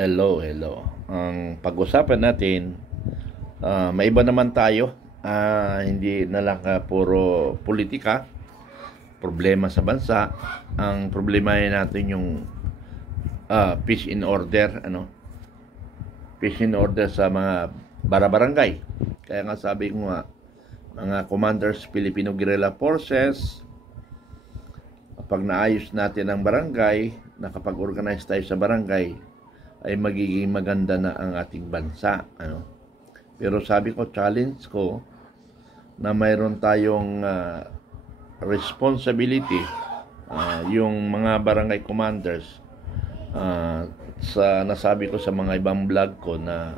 Hello, hello. Ang pag-usapan natin, maiba naman tayo. Hindi na lang puro politika, problema sa bansa. Ang problema natin yung peace in order, peace in order sa mga barabarangay. Kaya nga sabi ko nga, mga commanders, Filipino Guerrilla Forces, kapag naayos natin ang barangay, nakapag-organize tayo sa barangay, ay magiging maganda na ang ating bansa. Pero sabi ko, challenge ko, na mayroon tayong responsibility, yung mga barangay commanders, nasabi ko sa mga ibang vlog ko na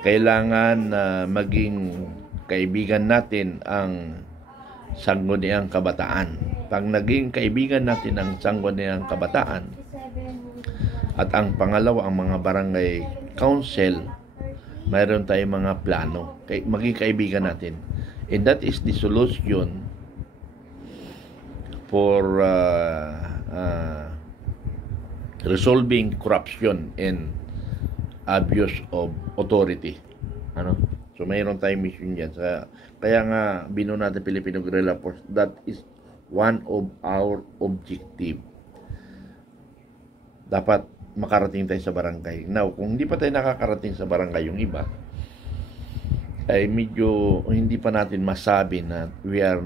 kailangan maging kaibigan natin ang sangguniang kabataan. Pag naging kaibigan natin ang sangguniang kabataan, at ang pangalawa, ang mga barangay council, mayroon tayong mga plano, maging kaibigan natin. And that is the solution for resolving corruption and abuse of authority. So mayroon tayong mission yan. Kaya nga, binuo natin Filipino Guerrilla Force. That is one of our objective. Dapat makarating tayo sa barangay. Now, kung hindi pa tayo nakakarating sa barangay yung iba, ay medyo hindi pa natin masabi na we are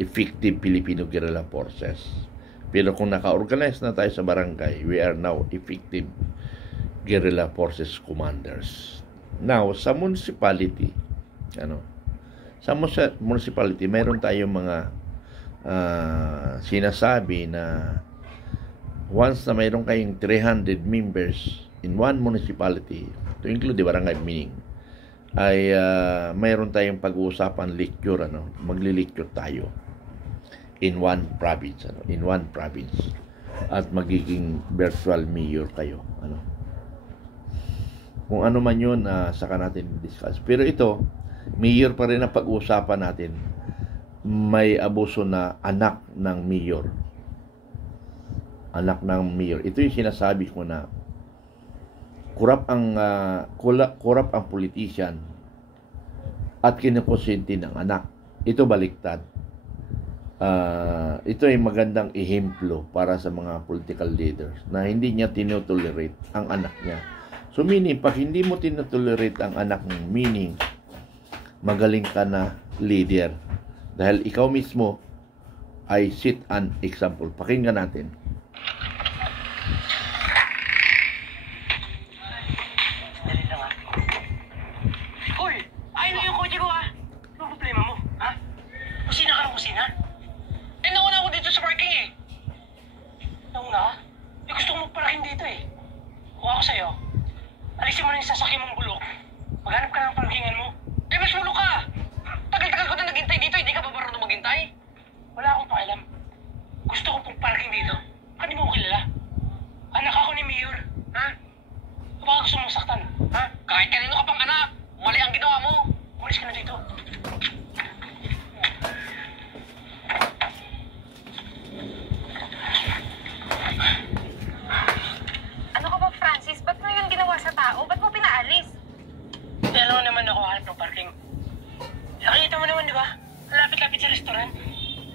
effective Filipino Guerrilla Forces. Pero kung naka-organize na tayo sa barangay, we are now effective Guerrilla Forces Commanders. Now, sa municipality, mayroon tayong mga sinasabi na once na mayroon kayong 300 members in one municipality, to include the barangay meeting, ay mayroon tayong pag-uusapan lecture, magli-lecture tayo in one province, at magiging virtual mayor kayo, Kung ano man yun, saka natin discuss. Pero ito, mayor pa rin ang pag-uusapan natin. May abuso na anak ng mayor. Ito yung sinasabi ko na kurap ang politician at kinukonsente ng anak. Ito baliktad. Ito ay magandang ehemplo para sa mga political leaders na hindi niya tinotolerate ang anak niya. So meaning, pag hindi mo tinotolerate ang anak mo, meaning magaling ka na leader dahil ikaw mismo ay set an example. Pakinggan natin. Alisin mo na yung sasakyan mong bulok. Maghanap ka ng parkingan mo. Mas bulok ka! Tagal-tagal ko na naghintay dito, hindi ka pa marunong maghintay? Wala akong pakialam. Gusto ko pong parking dito. Hindi mo ko kilala. Anak ako ni Mayor. Baka gusto mong saktan. Kahit kanino ka pang anak, mali ang ginawa mo. Umalis ka na dito. Ba't mo pinaalis? Dalawa naman ako hanap ng parking. Nakikita mo naman, di ba? Lapit-lapit sa restaurant.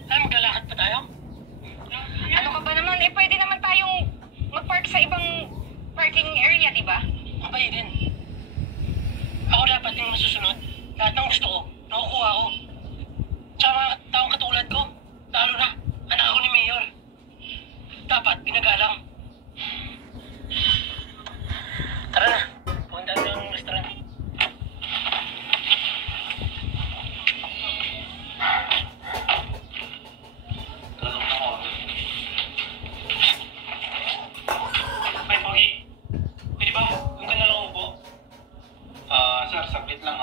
Maglalakad pa tayo? Ano ka ba naman? Pwede naman tayong mag-park sa ibang parking area, di ba? Kapay din. Ako dapat yung masusunod. Lahat ng gusto ko, nakukuha ko. Tsaka mga taong katulad ko, lalo na, anak ako ni Mayor. Dapat, pinagalang. Tara na, punta na yung restaurant. Ay, Pogi. Pwede ba? Doon ka na lang upo. Sir, saglit lang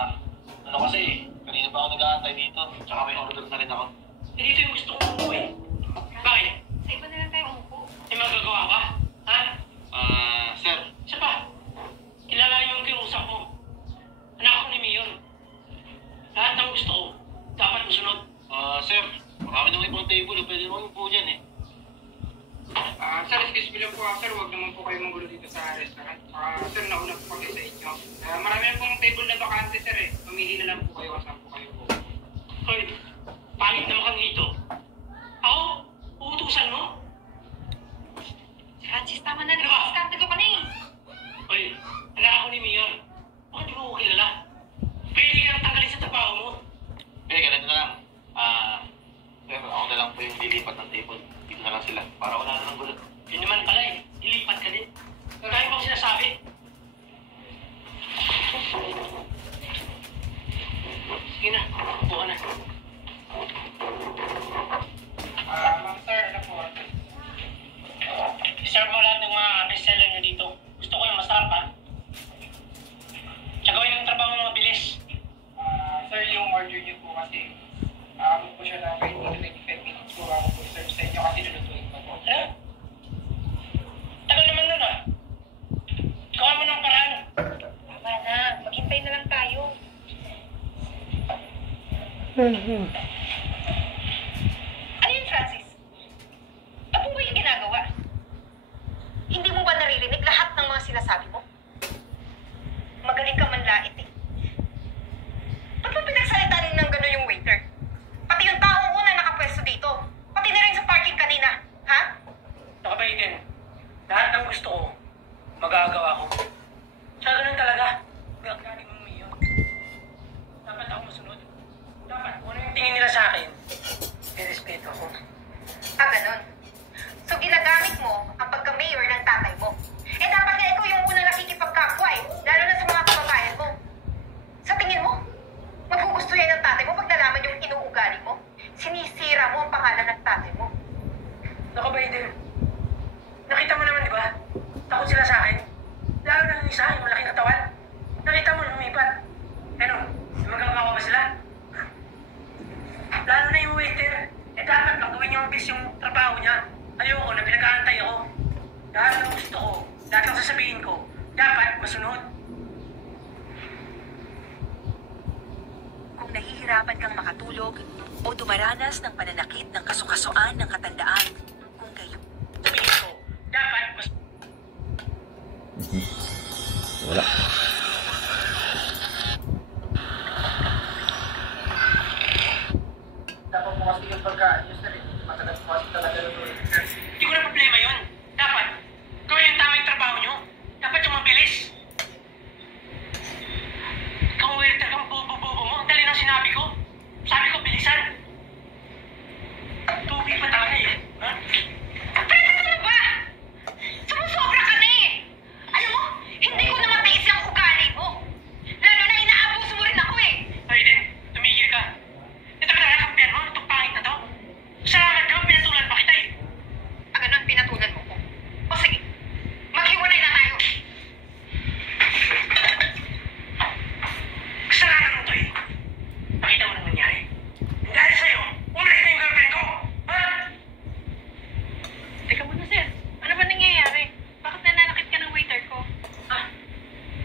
kasi, kanina pa ako nag-aantay dito. Tsaka may order na rin ako. Dito yung gusto kong upo eh. Bakit? Sa iba na lang tayo umupo. May magagawa ka? sir, huwag naman po kayo manggulo dito sa restaurant. Sir, nauna po kami sa inyo. Marami na pong table na bakante, sir eh. Mamili na lang po kayo kung saan po kayo po. Hoy, pangit naman kang ito. Ako? Uutusan mo? Francis, tama na. Ano ba? Skandalo ka na eh. Hoy, anak ako ni Mayor. Bakit di mo ko kilala? Pwede ka nang tanggalin sa trabaho mo. Ganito na lang. Sir, ako na lang po yung lilipat ng table. Dito na lang sila. Para wala na ng gulo. Yun naman pala eh. Ilipat ka din. Dahil mo sinasabi. Sige na. Buka na. Ma'am sir, ano po? I-serve mo lahat ng mga bestseller nyo dito. Gusto ko yung masarap ha. Tsaka gawin yung trabaho ng mabilis. Sir, yung order niyo po kasi, ako po siya na 20 to 25 minutes po ako po serve sa inyo kasi lulutuin pa po. Ano? Tagal naman nun ah. Gawa mo ng paraan. Tama na. Maghintay na lang tayo. Ano yun, Francis? Ano ba yung ginagawa? Hindi mo ba naririnig lahat ng mga sinasabi mo? Magaling ka manlait eh. Ba't mo pinagsalitanin ng gano'n yung waiter? Pati yung taong una nakapwesto dito. Pati na rin sa parking kanina. Ha? Nakabaitin. Lahat ng gusto ko, magagawa ko. Sa ganun talaga. Gagaling mong Mayor. Dapat ako masunod. Dapat kung ano yung tingin nila sa akin, i-respeto ako. Ah, ganun. So ginagamit mo ang pagka-mayor ng tatay mo. Eh dapat nga ikaw yung unang nakikipagkapwa eh. Lalo na sa mga kababayan mo. Sa tingin mo, magugusto yan ng tatay mo pag nalaman yung inuugali mo. Sinisira mo ang pangalan ng tatay mo. Nakabaitin. Nakita mo naman, di ba? Takot sila sa akin. Lalo na yung isa, yung malaking katawan. Nakita mo, lumipat. Ano, magagawa ba sila? Lalo na yung waiter. Eh dapat pag gawin niya mabilis yung trabaho niya. Ayoko na pinag-aantay ako. Lahat ng gusto ko, lahat ng sasabihin ko, dapat masunod. Kung nahihirapan kang makatulog o dumaranas ng pananakit ng kasukasuan ng katandaan, kung kayo Sabihin ko, dapat mas... Wala. Dapat po kasi yung pagkain niyo, sir eh. Matagal po kasi talaga lutuin. Hindi ko na problema yun. Dapat, gawin yung tamang trabaho nyo. Dapat yung mabilis. Ikaw waiter kang bobo-bobo mo. Ang dali ng sinabi ko. Sabi ko, bilisan. Tubig pa talaga eh. Ha? Pero ano ba? Sumusobra ka na eh! Alam mo, hindi ko na matiis yung ugali mo. Lalo na inaabuso mo rin ako eh. Aiden, tumigil ka. Ito ka nakakampihan mo. Itong pangit na to. Salamat ka, pinatulan pa kita eh. Ah, ganun, pinatulan mo ko. O sige, maghiwalay na tayo. Kasalanan mo to eh. Nakita mo nang nangyari. Dahil sa'yo, umalis na yung girlfriend ko. Ha? Teka muna, sir. Ano ba nangyayari? Bakit nananakit ka ng waiter ko? Ha?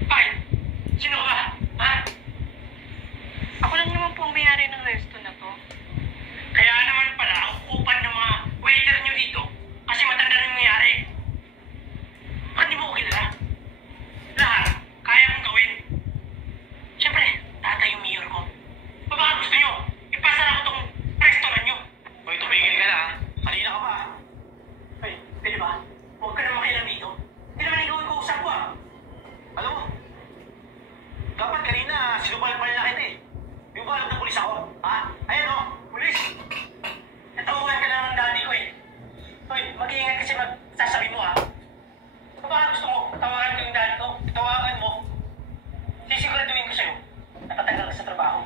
Bakit? Sino ka ba? Ha? Ako lang naman po ang may-ari ng resto na to. Kaya naman pala ang upan ng mga waiter nyo dito kasi matanda na yung nangyari. Bakit di mo ko kilala? Lahat, kaya kong gawin. Siyempre, tatay yung mayor ko. O baka gusto nyo, ipasara ko tong restaurant nyo. Hoy, tumigil ka na ha. Kanina ka pa. Hoy, pwede ba? Huwag ka na makialam dito. Hindi naman ikaw yung kausap ko ah. Alam mo, dapat kanina sinupal-pal na kita eh. Di mo ba alam ng pulis ako? Ha? Ayan o. Pulis! Natauhan ka na ng daddy ko eh. Hoy, mag-iingat kasi magsasabi mo ah. Kung baka gusto mo, tawagan ko yung daddy ko. Tawagan mo. Sisiguraduhin ko sa'yo. Napatanggal ka sa trabaho.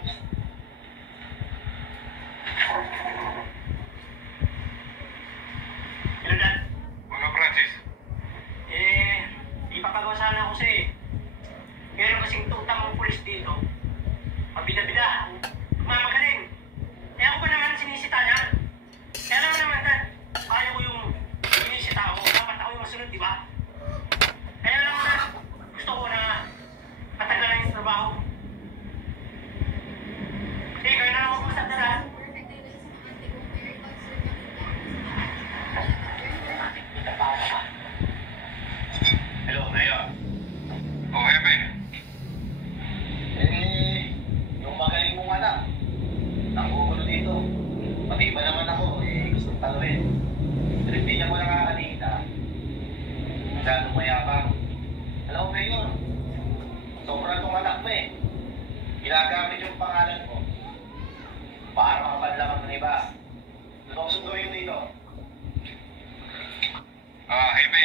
Hello, Dad. Mga Francis. Ipapagawa sana ako sa'yo eh. Meron kasing tutang ng pulis dito. Pabida-bida. Mamagaling. Eh ako ba naman sinisita niya? Kaya naman naman, Dad. Ayaw ko yung sinisita ako. Dapat ako yung masunod, di ba? Kaya lang na gusto ko na matagalan yung trabaho. Sige, kaya na ako masagdara. Kita pa ako. Masyadong mayabang. Alam mo, Mayor, sobra tong anak mo eh. Ginagamit yung pangalan mo para makapanlaman ng iba. Ano bang sunduin dito? Hepe,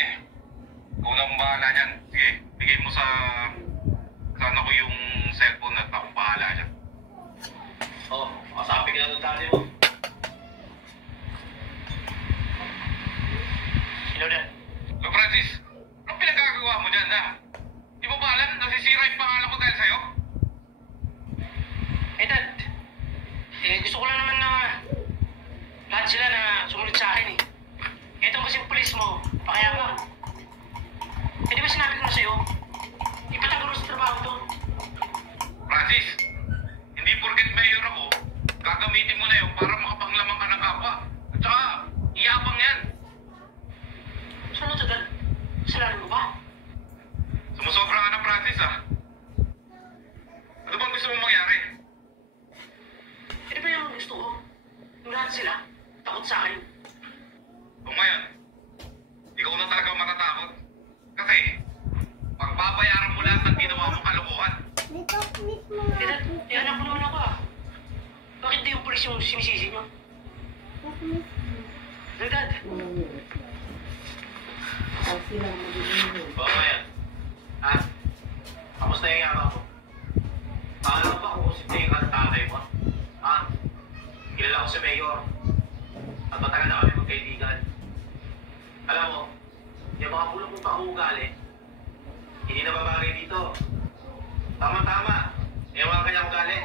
ikaw na ang bahala dyan. Sige, bigay mo sa anak ko yung cellphone at akong bahala dyan. Oh, makasabi ka na ng dati mo. Hello, Dad. So Francis, anong pinagkagawa mo dyan, ha? Di mo ba alam, nasisira yung pangalan ko dahil sa'yo? Eh, Dad. Gusto ko lang naman na lahat sila na sumunod sa akin eh. Ito kasi yung pulis mo, pakayama. Eh, di ba sinabi ko na sa'yo? Ipataguro sa trabaho to. Francis, hindi porket mayor ako, gagamitin mo na yun para makapanglamang ka ng kapwa. At saka, iyabang yan. Saan ito, Dad? Salarin mo ba? Sumusobra ka na, Francis, ha? Ano bang gusto mong mangyari? Eh, di ba yung gusto ko? Yung lahat sila, takot sa akin. O ngayon, ikaw na talaga matatakot. Kasi, pagbabayaran mo lahat ng ginawa mong kalokohan. Eh, Dad, anak mo naman ako ah. Bakit di yung pulis yung sinisisi nyo? Dad, Oo, yan. Kamusta yung yabang mo? Alam ba kung sino yung tatay mo? Kilala ko si Mayor. At matagal na kami magkaibigan. Alam mo, yung mga bulong mong pang-uugali, hindi na babagay dito. Tama-tama. Yung mga kanyang ugali,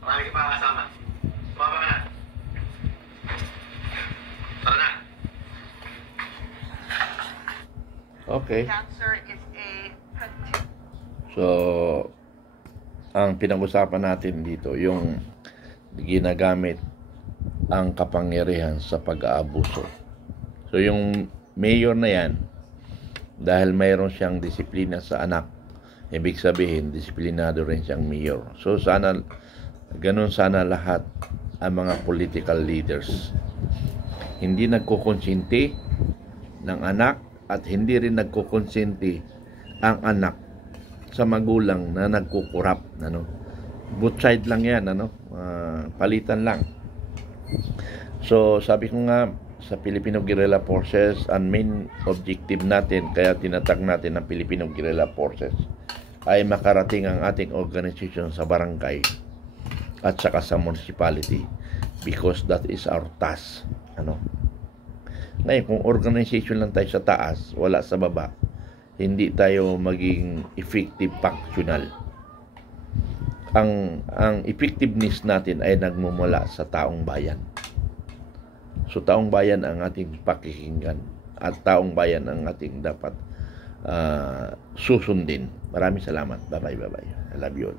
marami ka pa kasama. Sumama ka na. Tara na. Okay. Cancer is a So, ang pinag-usapan natin dito, yung ginagamit ang kapangyarihan sa pag-aabuso. So, yung mayor na yan, dahil mayroon siyang disiplina sa anak, ibig sabihin, disiplinado rin siyang mayor. So, ganun sana lahat ang mga political leaders. Hindi nagkukonsinti ng anak at hindi rin nagkukonsinti ang anak sa magulang na nagkukurap, ano. Both side lang yan, ano. Palitan lang. So, sabi ko nga, sa Filipino Guerrilla Forces, ang main objective natin, kaya tinatag natin ang Filipino Guerrilla Forces, ay makarating ang ating organization sa barangay at saka sa municipality, because that is our task, ano. Ngayon, kung organization lang tayo sa taas, wala sa baba, hindi tayo maging effective functional. Ang effectiveness natin ay nagmumula sa taong bayan. So, taong bayan ang ating pakikinggan at taong bayan ang ating dapat susundin. Maraming salamat. Bye-bye. I love you all.